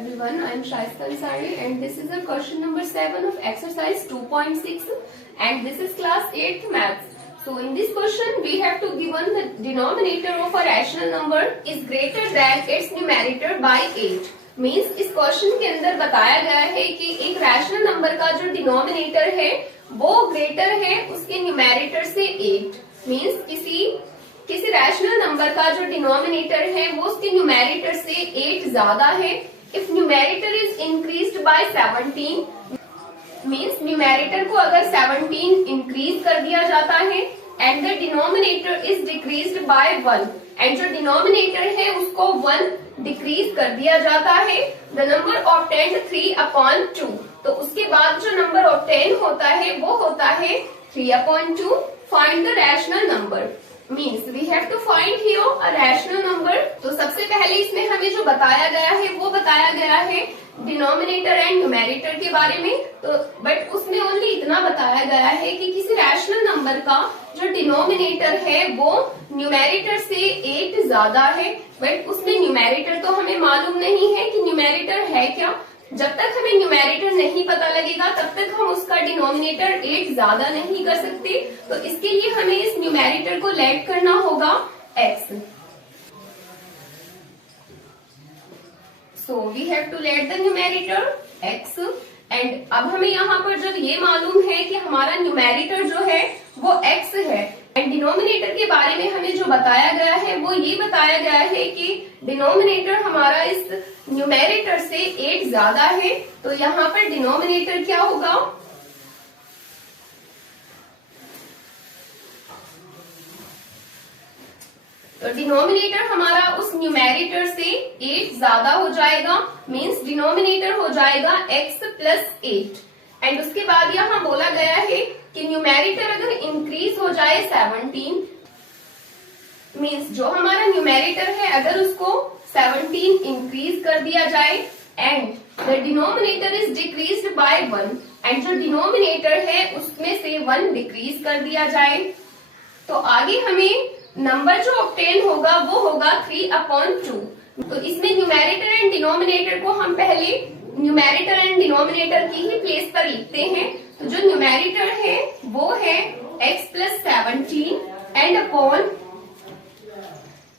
everyone, I am Shaista Ansari and this is a question number 7 of exercise 2.6 and this is class 8th maths. So in this question we have to given the denominator of a rational number is greater than its numerator by 8. Means इस question के अंदर बताया गया है कि एक rational number का जो डिनोमिनेटर है वो ग्रेटर है उसके न्यूमेरेटर से 8. मीन्स किसी रैशनल नंबर का जो डिनोमिनेटर है वो उसके न्यूमेरेटर से 8 ज्यादा है. If numerator is increased by 17 means numerator को अगर 17 इंक्रीज कर दिया जाता है and the denominator is decreased bye 1 and जो डिनोमिनेटर है उसको 1 डिक्रीज कर दिया जाता है. The number obtained 3/2. तो उसके बाद जो नंबर ऑब्टेन होता है वो होता है 3/2. Find the rational number. Means we have to find here a rational number. तो सबसे पहले इसमें हमें जो बताया गया है वो बताया गया है डिनोमिनेटर एंड न्यूमेरेटर के बारे में. तो बट उसमें ओनली इतना बताया गया है कि किसी रैशनल नंबर का जो डिनोमिनेटर है वो न्यूमेरेटर से 8 ज्यादा है. बट उसमें न्यूमेरेटर तो हमें मालूम नहीं है कि न्यूमेरेटर है क्या. जब तक हमें न्यूमेरेटर नहीं पता लगेगा तब तक हम उसका डिनोमिनेटर 8 ज्यादा नहीं कर सकते. तो इसके लिए हमें इस न्यूमेरेटर को लेट करना होगा x. So we have to let the numerator x and अब हमें यहाँ पर जब ये मालूम है कि हमारा न्यूमेरेटर जो है वो x है एंड डिनोमिनेटर के बारे में हमें जो बताया गया है वो ये बताया गया है कि डिनोमिनेटर हमारा इस न्यूमेरेटर से 8 ज्यादा है. तो यहाँ पर डिनोमिनेटर क्या होगा, तो डिनोमिनेटर हमारा उस न्यूमेरेटर से 8 ज्यादा हो जाएगा. मीन्स डिनोमिनेटर हो जाएगा x प्लस 8 एंड उसके बाद यहाँ बोला गया है कि न्यूमेरेटर अगर इंक्रीज हो जाए 17 मीन्स जो हमारा न्यूमेरेटर है अगर उसको 17 इंक्रीज कर दिया जाए and the denominator is decreased bye 1 and जो डिनोमिनेटर है उसमें से 1 डिक्रीज कर दिया जाए. तो आगे हमें नंबर जो ऑब्टेन होगा वो होगा 3/2. तो इसमें न्यूमेरेटर एंड डिनोमिनेटर को हम पहले न्यूमेरेटर एंड डिनोमिनेटर की ही प्लेस पर लिखते हैं. तो जो न्यूमेरेटर है वो है x plus 17 and upon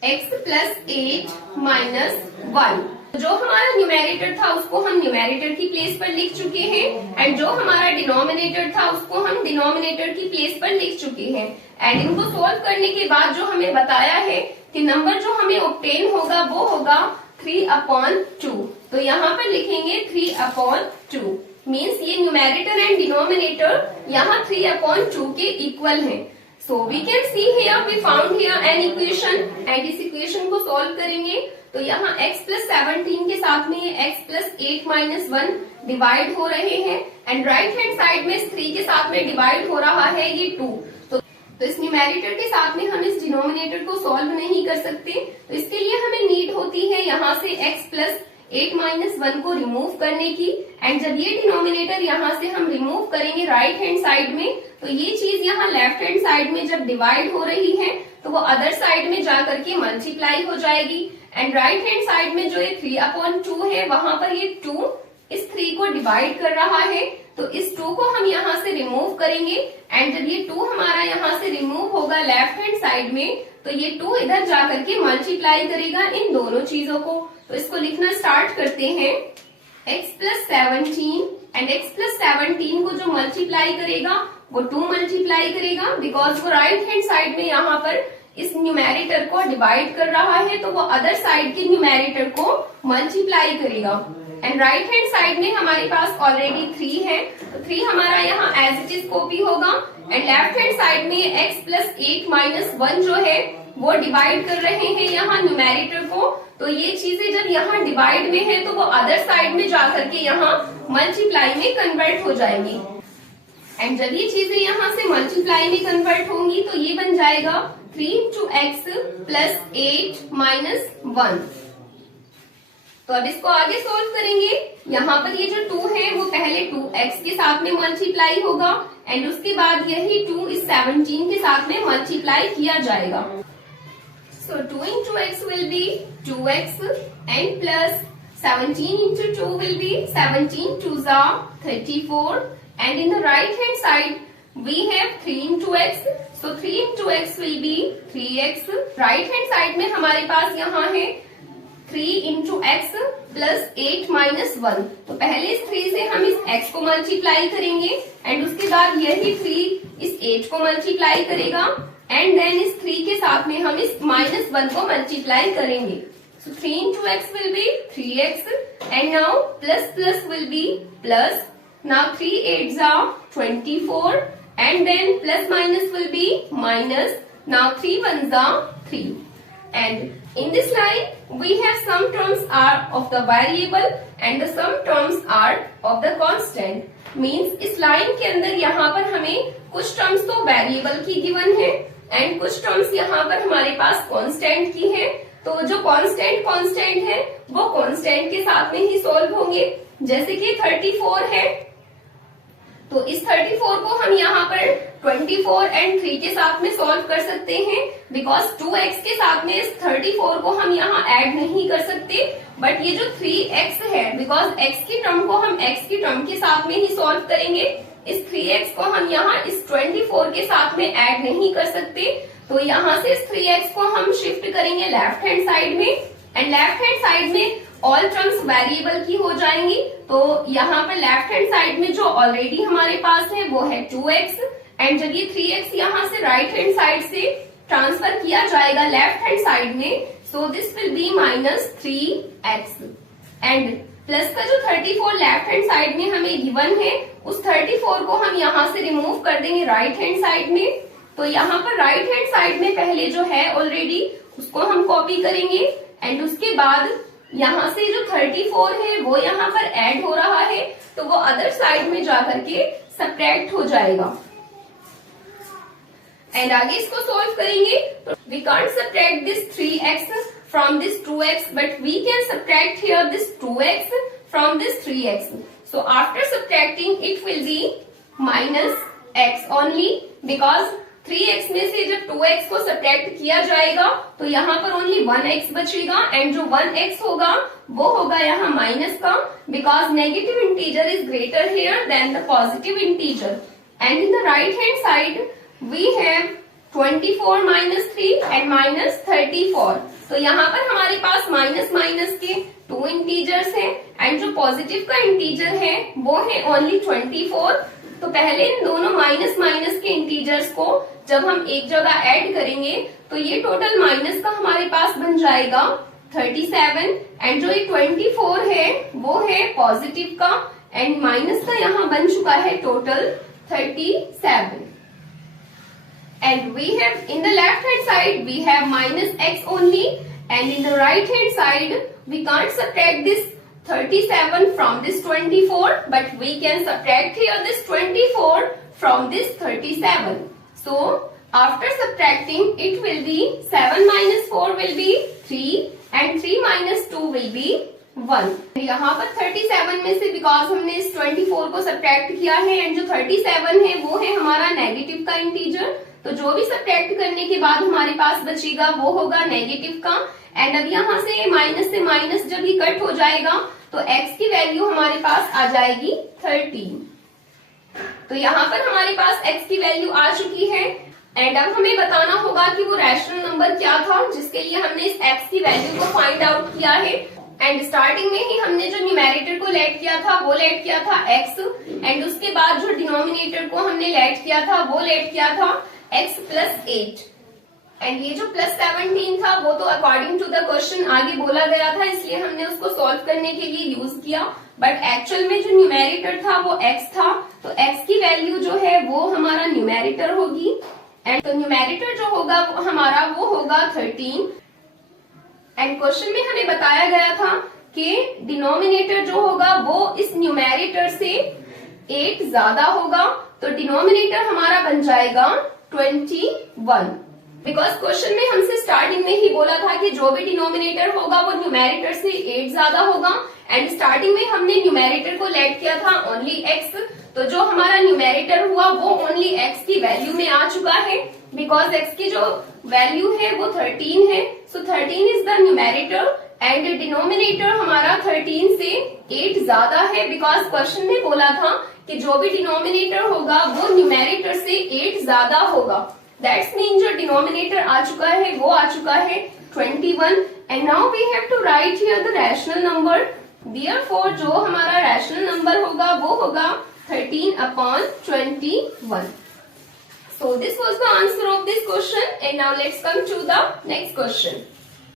x plus 8 minus 1. जो हमारा न्यूमेरेटर था उसको हम न्यूमेरेटर की प्लेस पर लिख चुके हैं एंड जो हमारा डिनोमिनेटर था उसको हम डिनोमिनेटर की प्लेस पर लिख चुके हैं. एंड इनको सोल्व करने के बाद जो हमें बताया है कि नंबर जो हमें ऑब्टेन होगा वो होगा 3/2. तो यहाँ पर लिखेंगे 3/2. मीन्स ये न्यूमेरेटर एंड डिनोमिनेटर यहाँ 3/2 के इक्वल है. So we can see here we found here an equation and इस इक्वेशन को सोल्व करेंगे. तो यहाँ x प्लस 17 के साथ में ये x प्लस 8 माइनस 1 डिवाइड हो रहे हैं एंड राइट हैंड साइड में 3 के साथ में डिवाइड हो रहा है ये 2. तो इस न्यूमेरेटर के साथ में हम इस डिनोमिनेटर को सॉल्व नहीं कर सकते. तो इसके लिए हमें नीड होती है यहाँ से x प्लस 8 माइनस 1 को रिमूव करने की एंड जब ये डिनोमिनेटर यहाँ से हम रिमूव करेंगे राइट हैंड साइड में तो ये चीज यहाँ लेफ्ट हैंड साइड में जब डिवाइड हो रही है तो वो अदर साइड में जाकर के मल्टीप्लाई हो जाएगी एंड राइट हैंड साइड में जो ये 3/2 है वहां पर ये 2 इस 3 को डिवाइड कर रहा है. तो इस 2 को हम यहाँ से रिमूव करेंगे एंड जब ये 2 हमारा यहाँ से रिमूव होगा लेफ्ट हैंड साइड में तो ये 2 इधर जाकर के मल्टीप्लाई करेगा इन दोनों चीजों को. तो इसको लिखना स्टार्ट करते हैं. x plus 17 and x plus 17 को जो मल्टीप्लाई करेगा वो 2 मल्टीप्लाई करेगा बिकॉज वो राइट हैंड साइड में यहाँ पर इस न्यूमेरेटर को डिवाइड कर रहा है तो वो अदर साइड के न्यूमेरेटर को मल्टीप्लाई करेगा एंड राइट हैंड साइड में हमारे पास ऑलरेडी 3 है. तो 3 हमारा यहाँ एज इट इज कॉपी होगा एंड लेफ्ट हैंड साइड में x प्लस 8 माइनस 1 जो है वो डिवाइड कर रहे हैं यहाँ न्यूमेरेटर को. तो ये चीजें जब यहाँ डिवाइड में है तो वो अदर साइड में जाकर के यहाँ मल्टीप्लाई में कन्वर्ट हो जाएंगी एंड जब ये चीजें यहाँ से मल्टीप्लाई में कन्वर्ट होंगी तो ये बन जाएगा 3x प्लस 8 माइनस 1. तो अब इसको आगे सोल्व करेंगे. यहाँ पर ये जो 2 है वो पहले 2x के साथ में मल्टीप्लाई होगा एंड उसके बाद यही 2 इस 17 के साथ में मल्टीप्लाई किया जाएगा. So 2 into x will be 2x and plus 17 into 2 will be 17 2s are 34, and in the right hand side we have 3 into x, so 3 into x will be 3x. right hand side में हमारे पास यहाँ है 3 into x plus 8 minus 1, तो पहले इस 3 से हम इस x को मल्टीप्लाई करेंगे एंड उसके बाद यही 3 इस 8 को मल्टीप्लाई करेगा एंड देन इस 3 के साथ में हम इस -1 को मल्टीप्लाई करेंगे. So 3 into x will be 3x, and now plus will be plus. Now 3 8s are 24, and then plus minus will be minus. Now 3 1s are 3, and in this line we have some terms are of the variable and the some terms are of the constant. Means इस line के अंदर यहाँ पर हमें कुछ terms तो variable की given है एंड कुछ टर्म्स यहाँ पर हमारे पास कांस्टेंट की है. तो जो कांस्टेंट है वो कांस्टेंट के साथ में ही सॉल्व होंगे. जैसे कि 34 है तो इस 34 को हम यहाँ पर 24 एंड 3 के साथ में सॉल्व कर सकते हैं बिकॉज 2x के साथ में इस 34 को हम यहाँ ऐड नहीं कर सकते. बट ये जो 3x है बिकॉज x की टर्म को हम x की टर्म के साथ में ही सॉल्व करेंगे. इस 3x को हम यहाँ इस 24 के साथ में ऐड नहीं कर सकते. तो यहाँ से इस 3x को हम शिफ्ट करेंगे लेफ्ट हैंड साइड में एंड लेफ्ट हैंड साइड में ऑल टर्म्स वेरिएबल की हो जाएंगी. तो यहाँ पर लेफ्ट हैंड साइड में जो ऑलरेडी हमारे पास है वो है 2x एंड जब ये 3x यहाँ से राइट हैंड साइड से ट्रांसफर किया जाएगा लेफ्ट हैंड साइड में, so this will be -3x and plus का जो 34 लेफ्ट हैंड साइड में हमें गिवन है उस 34 को हम यहाँ से रिमूव कर देंगे राइट हैंड साइड में. तो यहाँ पर राइट हैंड साइड में पहले जो है ऑलरेडी उसको हम कॉपी करेंगे एंड उसके बाद यहाँ से जो 34 है वो यहाँ पर ऐड हो रहा है तो वो अदर साइड में जाकर के सब्ट्रैक्ट हो जाएगा एंड आगे इसको सॉल्व करेंगे. तो we can't subtract this 3x from this 2x but we can subtract here this 2x from this 3x. So after subtracting it will be -x only because 3x में से जब 2x को subtract किया जाएगा तो यहाँ पर ओनली 1x बचेगा एंड जो 1x होगा वो होगा यहाँ माइनस का because negative integer is greater here than the positive integer. And in the right hand side we have 24 -3 and -34. तो यहाँ पर हमारे पास माइनस के 2 इंटीजर्स हैं एंड जो पॉजिटिव का इंटीजर है वो है ओनली 24. तो पहले इन दोनों माइनस के इंटीजर्स को जब हम एक जगह ऐड करेंगे तो ये टोटल माइनस का हमारे पास बन जाएगा 37 एंड जो ये 24 है वो है पॉजिटिव का एंड माइनस का यहाँ बन चुका है total 37. And we have in the left hand side we have -x only and in the right hand side we can't subtract this 37 from this 24 but we can subtract here this 24 from this 37. So after subtracting it will be 7 minus 4 will be 3 and 3 minus 2 will be 1. यहाँ पर 37 में से because हमने इस 24 को subtract किया है and जो 37 है वो है हमारा नेगेटिव का इंटीजर. तो जो भी सब्ट्रैक्ट करने के बाद हमारे पास बचेगा वो होगा नेगेटिव का एंड अब यहाँ से माइनस जब ही कट हो जाएगा तो x की वैल्यू हमारे पास आ जाएगी 13. तो यहाँ पर हमारे पास x की वैल्यू आ चुकी है एंड अब हमें बताना होगा कि वो रैशनल नंबर क्या था जिसके लिए हमने इस x की वैल्यू को फाइंड आउट किया है. एंड स्टार्टिंग में ही हमने जो न्यूमेरेटर को लेट किया था वो लेट किया था x एंड उसके बाद जो डिनोमिनेटर को हमने लेट किया था वो लेट किया था x + 8 एंड ये जो +17 था वो तो अकॉर्डिंग टू द क्वेश्चन आगे बोला गया था इसलिए हमने उसको सॉल्व करने के लिए यूज किया. बट एक्चुअल में जो न्यूमेरेटर था वो x था तो x की वैल्यू जो है वो हमारा न्यूमेरेटर होगी एंड तो न्यूमेरेटर जो होगा वो हमारा वो होगा 13 एंड क्वेश्चन में हमें बताया गया था कि डिनोमिनेटर जो होगा वो इस न्यूमेरेटर से 8 ज्यादा होगा तो डिनोमिनेटर हमारा बन जाएगा 21 बिकॉज क्वेश्चन में हमसे स्टार्टिंग में ही बोला था कि जो भी डिनोमिनेटर होगा वो न्यूमेरेटर से 8 ज्यादा होगा एंड स्टार्टिंग में हमने न्यूमेरेटर को लेट किया था ओनली x तो जो हमारा न्यूमेरेटर हुआ वो ओनली x की वैल्यू में आ चुका है बिकॉज x की जो वैल्यू है वो 13 है. सो 13 is the numerator and denominator हमारा 13 से 8 ज्यादा है, बिकॉज क्वेश्चन में बोला था कि जो भी डिनोमिनेटर होगा वो न्यूमेरेटर से 8 ज्यादा होगा। दैट्स मीन जो डिनोमिनेटर आ चुका है वो आ चुका है 21 and now we have to write here the rational number. Therefore जो हमारा रैशनल नंबर होगा वो होगा 13/21। So this was the answer of this question and now let's come to the next question.